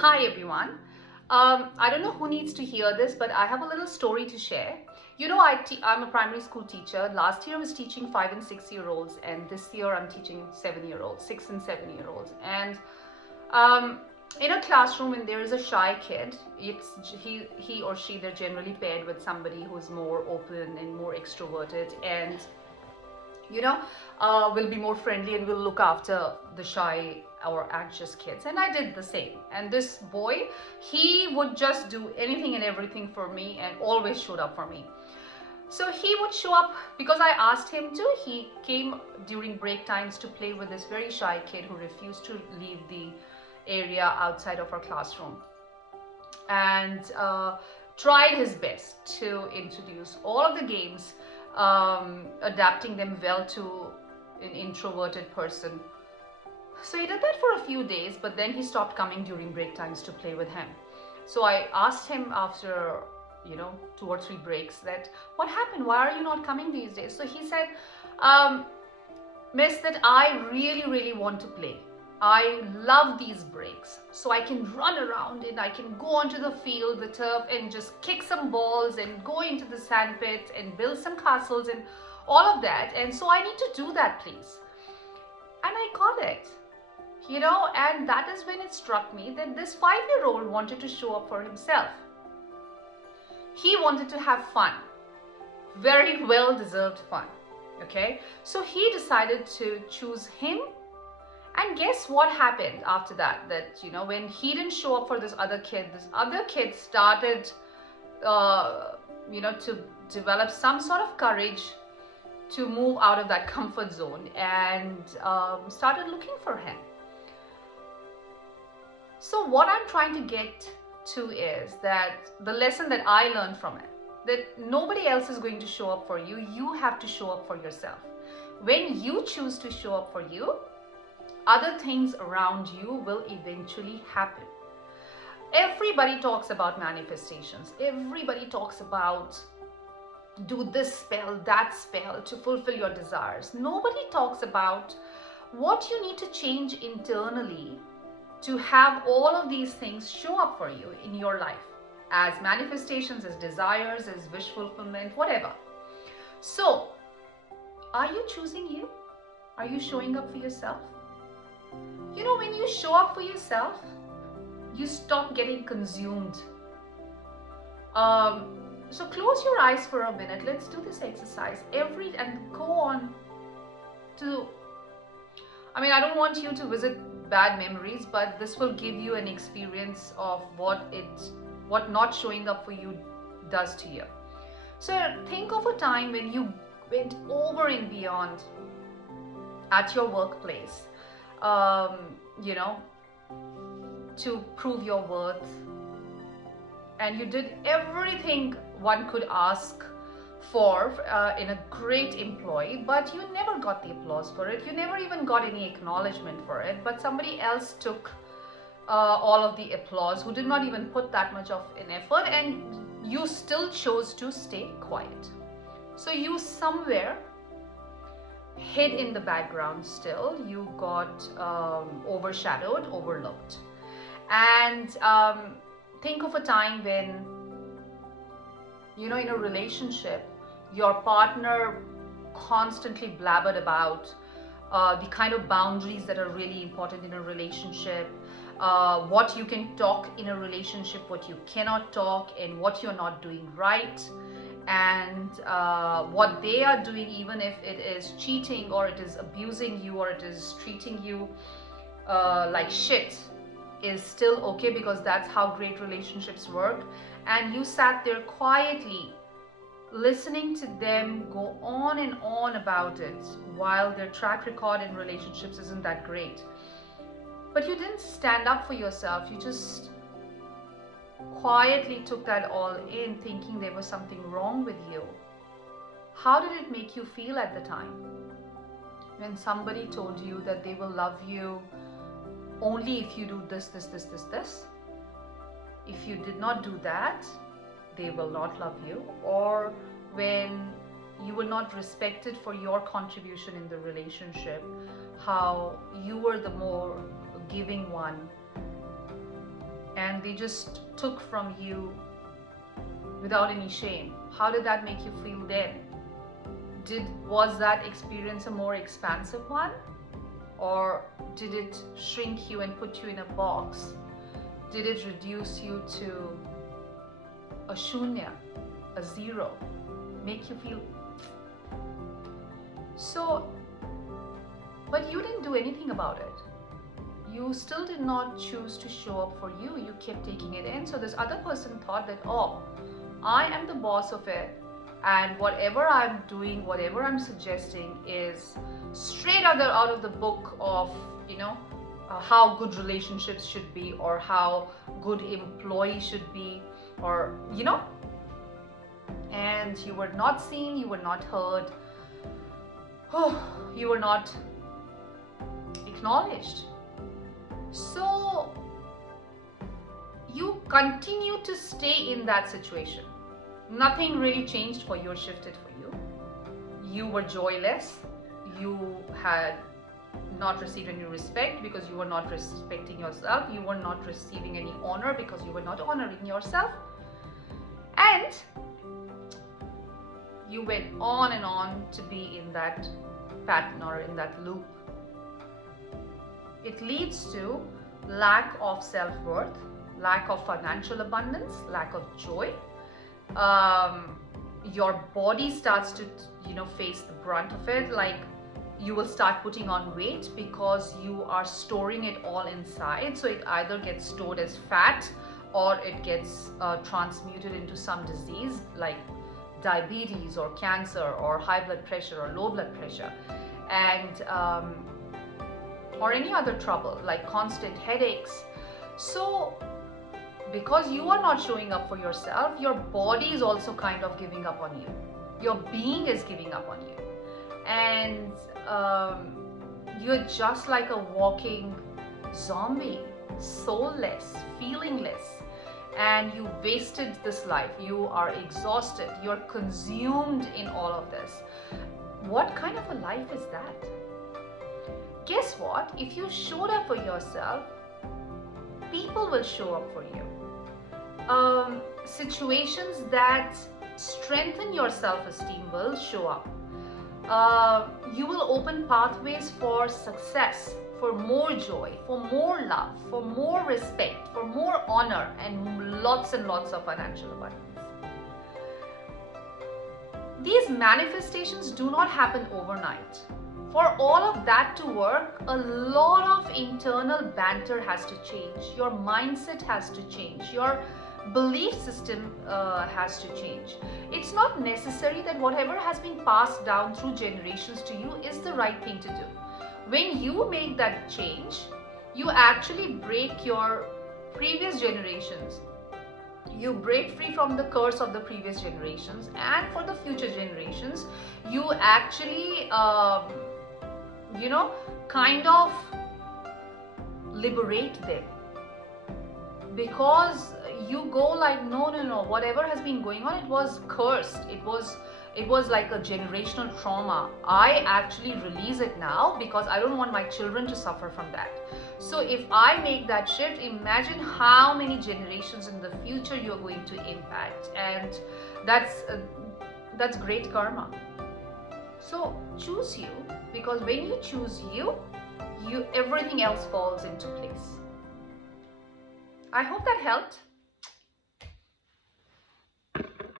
Hi everyone. I don't know who needs to hear this, but I have a little story to share. I'm a primary school teacher. Last year I was teaching 5 and 6 year olds, and this year I'm teaching 7 year olds, 6 and 7 year olds. And in a classroom, when there is a shy kid, he or she, they're generally paired with somebody who's more open and more extroverted, and will be more friendly and will look after the shy or anxious kids. And I did the same. And this boy, he would just do anything and everything for me and always showed up for me. So he would show up because I asked him to. He came during break times to play with this very shy kid who refused to leave the area outside of our classroom, and tried his best to introduce all of the games, adapting them well to an introverted person. So he did that for a few days, but then he stopped coming during break times to play with him. So I asked him after 2 or 3 breaks that what happened, why are you not coming these days? So he said, miss, that I really want to play. I love these breaks, so I can run around and I can go onto the field, the turf, and just kick some balls and go into the sand pit and build some castles and all of that. And so I need to do that, please. And I got it, and that is when it struck me that this 5-year-old wanted to show up for himself. He wanted to have fun, very well-deserved fun. Okay, so he decided to choose him. And guess what happened after that? That, when he didn't show up for this other kid started, to develop some sort of courage to move out of that comfort zone and started looking for him. So what I'm trying to get to is that the lesson that I learned from it, that nobody else is going to show up for you. You have to show up for yourself. When you choose to show up for you, other things around you will eventually happen. Everybody talks about manifestations. Everybody talks about do this spell, that spell to fulfill your desires. Nobody talks about what you need to change internally to have all of these things show up for you in your life as manifestations, as desires, as wish fulfillment, whatever. So, are you choosing you? Are you showing up for yourself? When you show up for yourself, you stop getting consumed. So close your eyes for a minute. Let's do this exercise and go on to, I don't want you to visit bad memories, but this will give you an experience of what not showing up for you does to you. So think of a time when you went over and beyond at your workplace, to prove your worth, and you did everything one could ask for in a great employee, but you never got the applause for it. You never even got any acknowledgement for it, but somebody else took all of the applause who did not even put that much of an effort, and you still chose to stay quiet. So you somewhere hid in the background still. You got overshadowed, overlooked. And think of a time when, in a relationship, your partner constantly blabbered about the kind of boundaries that are really important in a relationship, what you can talk in a relationship, what you cannot talk, and what you're not doing right. And what they are doing, even if it is cheating or it is abusing you or it is treating you like shit, is still okay because that's how great relationships work. And you sat there quietly listening to them go on and on about it while their track record in relationships isn't that great. But you didn't stand up for yourself. You just quietly took that all in, thinking there was something wrong with you. How did it make you feel at the time when somebody told you that they will love you only if you do this? If you did not do that, they will not love you. Or when you were not respected for your contribution in the relationship, how you were the more giving one and they just took from you without any shame. How did that make you feel then? Was that experience a more expansive one? Or did it shrink you and put you in a box? Did it reduce you to a shunya, a zero, make you feel? So, but you didn't do anything about it. You still did not choose to show up for you. You kept taking it in. So this other person thought that, oh, I am the boss of it, and whatever I'm doing, whatever I'm suggesting is straight out of the book of, how good relationships should be, or how good employees should be, or, and you were not seen, you were not heard, you were not acknowledged. So you continue to stay in that situation. Nothing really changed for you or shifted for you. You were joyless. You had not received any respect because you were not respecting yourself. You were not receiving any honor because you were not honoring yourself. And you went on and on to be in that pattern or in that loop. It leads to lack of self-worth, lack of financial abundance, lack of joy. Your body starts to, face the brunt of it. Like, you will start putting on weight because you are storing it all inside. So it either gets stored as fat or it gets transmuted into some disease like diabetes or cancer or high blood pressure or low blood pressure, and or any other trouble like constant headaches. So because you are not showing up for yourself, your body is also kind of giving up on you. Your being is giving up on you. And you're just like a walking zombie, soulless, feelingless. And you wasted this life. You are exhausted. You're consumed in all of this. What kind of a life is that? Guess what? If you showed up for yourself, people will show up for you. Situations that strengthen your self-esteem will show up. You will open pathways for success, for more joy, for more love, for more respect, for more honor, and lots of financial abundance. These manifestations do not happen overnight. For all of that to work, a lot of internal banter has to change. Your mindset has to change. Your belief system has to change. It's not necessary that whatever has been passed down through generations to you is the right thing to do. When you make that change, you actually break your previous generations. You break free from the curse of the previous generations, and for the future generations, you actually, kind of liberate them. Because you go like, no, whatever has been going on, it was cursed. It was like a generational trauma. I actually release it now because I don't want my children to suffer from that. So if I make that shift, imagine how many generations in the future you are going to impact. And that's great karma. So choose you, because when you choose you, everything else falls into place. I hope that helped.